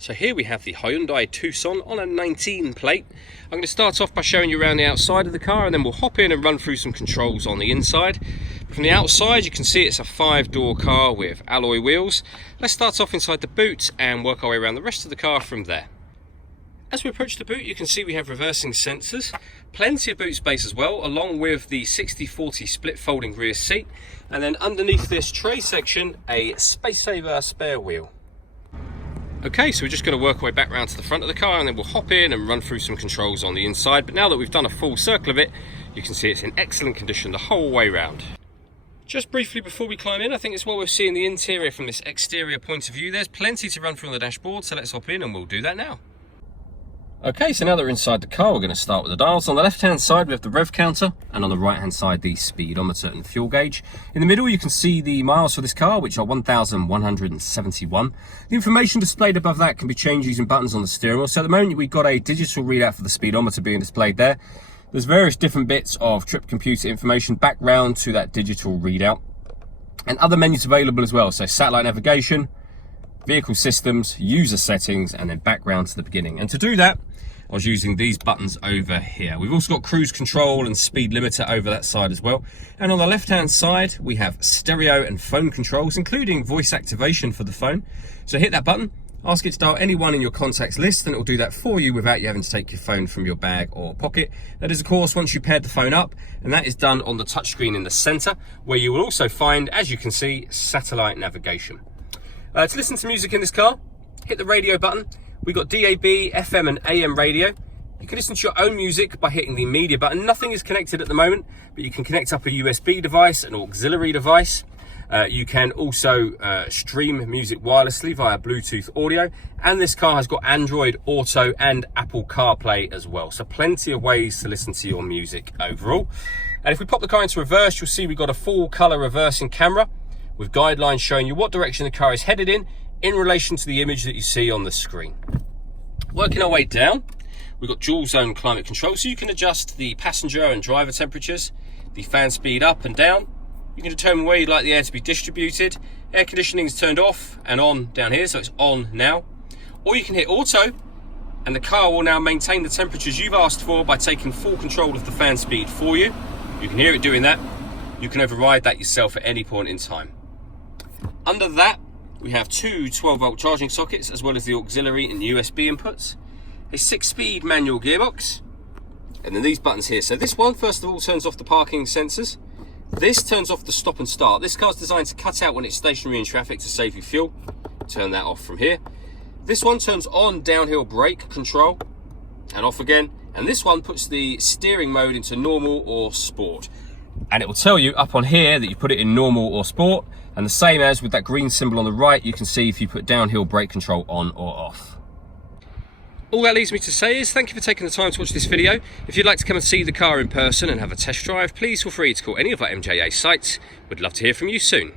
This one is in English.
So here we have the Hyundai Tucson on a 19 plate. I'm going to start off by showing you around the outside of the car, and then we'll hop in and run through some controls on the inside. From the outside you can see it's a 5-door car with alloy wheels. Let's start off inside the boot and work our way around the rest of the car from there. As we approach the boot, you can see we have reversing sensors, plenty of boot space as well, along with the 60/40 split folding rear seat, and then underneath this tray section a space saver spare wheel. Okay, so we're just going to work our way back round to the front of the car, and then we'll hop in and run through some controls on the inside. But now that we've done a full circle of it, you can see it's in excellent condition the whole way round. Just briefly before we climb in, I think it's well worth seeing the interior from this exterior point of view. There's plenty to run through on the dashboard, so let's hop in and we'll do that now. Okay, so now that we're inside the car, we're going to start with the dials. On the left-hand side, we have the rev counter, and on the right-hand side, the speedometer and fuel gauge. In the middle, you can see the miles for this car, which are 1,171. The information displayed above that can be changed using buttons on the steering wheel. So at the moment, we've got a digital readout for the speedometer being displayed there. There's various different bits of trip computer information back round to that digital readout, and other menus available as well. So satellite navigation, vehicle systems, user settings, and then back round to the beginning. And to do that, I was using these buttons over here. We've also got cruise control and speed limiter over that side as well. And on the left-hand side, we have stereo and phone controls, including voice activation for the phone. So hit that button, ask it to dial anyone in your contacts list, and it will do that for you without you having to take your phone from your bag or pocket. That is, of course, once you paired the phone up, and that is done on the touchscreen in the center, where you will also find, as you can see, satellite navigation. To listen to music in this car, hit the radio button. We've got DAB, FM and AM radio. You can listen to your own music by hitting the media button. Nothing is connected at the moment, but you can connect up a USB device, an auxiliary device. You can also stream music wirelessly via Bluetooth audio. And this car has got Android Auto and Apple CarPlay as well. So plenty of ways to listen to your music overall. And if we pop the car into reverse, you'll see we've got a full color reversing camera with guidelines showing you what direction the car is headed in relation to the image that you see on the screen. Working our way down, we've got dual zone climate control, so you can adjust the passenger and driver temperatures, the fan speed up and down. You can determine where you'd like the air to be distributed. Air conditioning is turned off and on down here, so it's on now. Or you can hit auto, and the car will now maintain the temperatures you've asked for by taking full control of the fan speed for you. You can hear it doing that. You can override that yourself at any point in time. Under that, we have two 12-volt charging sockets, as well as the auxiliary and USB inputs, a 6-speed manual gearbox, and then these buttons here. So this one, first of all, turns off the parking sensors. This turns off the stop and start. This car's designed to cut out when it's stationary in traffic to save you fuel. Turn that off from here. This one turns on downhill brake control and off again. And this one puts the steering mode into normal or sport. And it will tell you up on here that you put it in normal or sport. And the same as with that green symbol on the right, you can see if you put downhill brake control on or off. All that leaves me to say is thank you for taking the time to watch this video. If you'd like to come and see the car in person and have a test drive, please feel free to call any of our MJA sites. We'd love to hear from you soon.